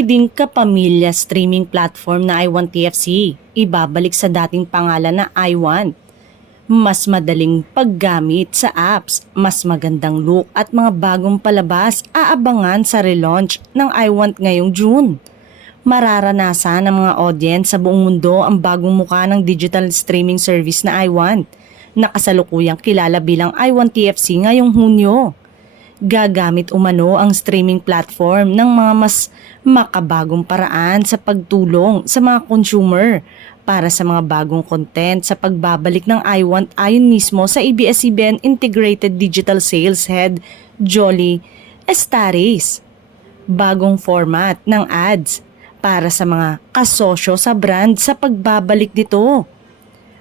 leading kapamilya streaming platform na iWant TFC, ibabalik sa dating pangalan na iWant. Mas madaling paggamit sa apps, mas magandang look at mga bagong palabas aabangan sa relaunch ng iWant ngayong June. Mararanasan ng mga audience sa buong mundo ang bagong mukha ng digital streaming service na iWant, na kasalukuyang kilala bilang iWant TFC ngayong Hunyo. Gagamit umano ang streaming platform ng mga mas makabagong paraan sa pagtulong sa mga consumer para sa mga bagong content sa pagbabalik ng iWant, ayon mismo sa ABS-CBN Integrated Digital Sales Head Jolly Estaris. Bagong format ng ads para sa mga kasosyo sa brand sa pagbabalik dito.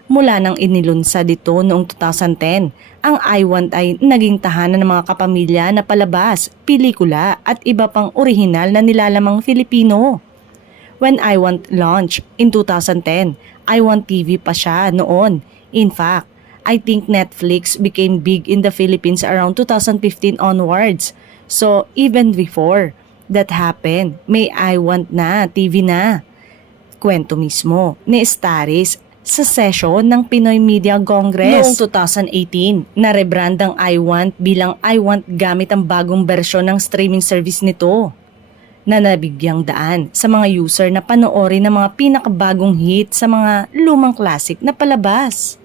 Mula nang inilunsad dito noong 2010, ang iWant ay naging tahanan ng mga kapamilya na palabas, pelikula at iba pang orihinal na nilalamang Filipino. When iWant launched in 2010, iWant TV pa siya noon. In fact, I think Netflix became big in the Philippines around 2015 onwards. So even before that happened, may iWant na TV na. Kwento mismo ni Estaris sa session ng Pinoy Media Congress noong 2018, na-rebrand ang iWant bilang iWant gamit ang bagong bersyon ng streaming service nito, na nabigyang daan sa mga user na panoorin ng mga pinakabagong hit sa mga lumang classic na palabas.